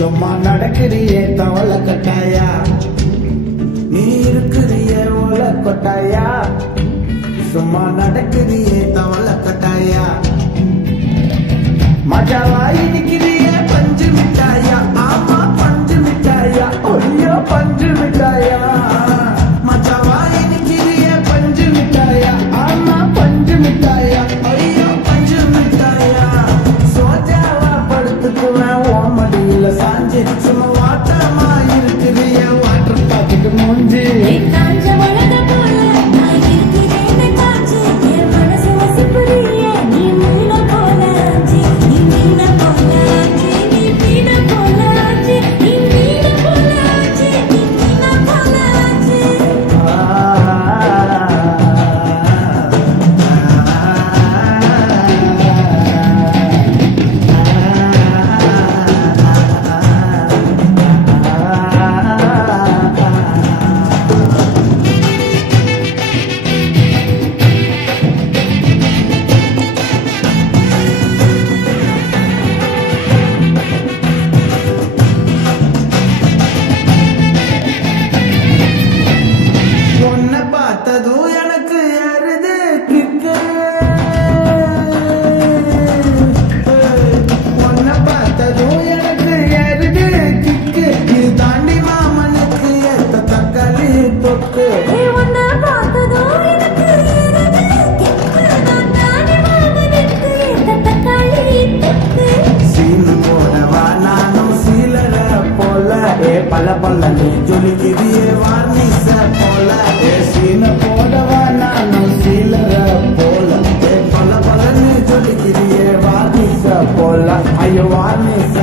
சும்மா நடக்கிறியே தவளை கட்டாயா, நீ இருக்கிறியே ஓல கொட்டாயா, சும்மா நடக்கிறியே தவளை கட்டாயா, மஜாவாய் நிக்கிறியே பஞ்சு மிட்டாயா, ஆமா பஞ்சு மிட்டாயா, ஒய்யோ பஞ்சு மிட்டாயா, மஜாவாய் நிக்கிறியே பஞ்சு மிட்டாயா, ஆமா பஞ்சு மிட்டாயா, ஒய்யோ பஞ்சு மிட்டாயா, சோஜாவா படுத்துக்குவேன் ஓமடியில சாஞ்சி, சும்மா வாட்டமா இருக்கிறியே வாட்டர் பாக்கெட்டு மூஞ்சி. பார்த்ததும் எனக்கு ஏறுது கிக்கு, உன்னை பார்த்ததும் எனக்கு ஏறுது கிக்கு, இது தாண்டி மாமனுக்கு ஏத்த தக்காளி தொக்கு. சீனு போடவா நானும் சீலர போல, பல பல நீ ஜொலிக்கிறியே வார்னிச போல, சீன போடவா நானும் சீலர போல, பல பல நீ ஜொலிக்கிறியே வார்னிச போல, ஐயோ வார்னிச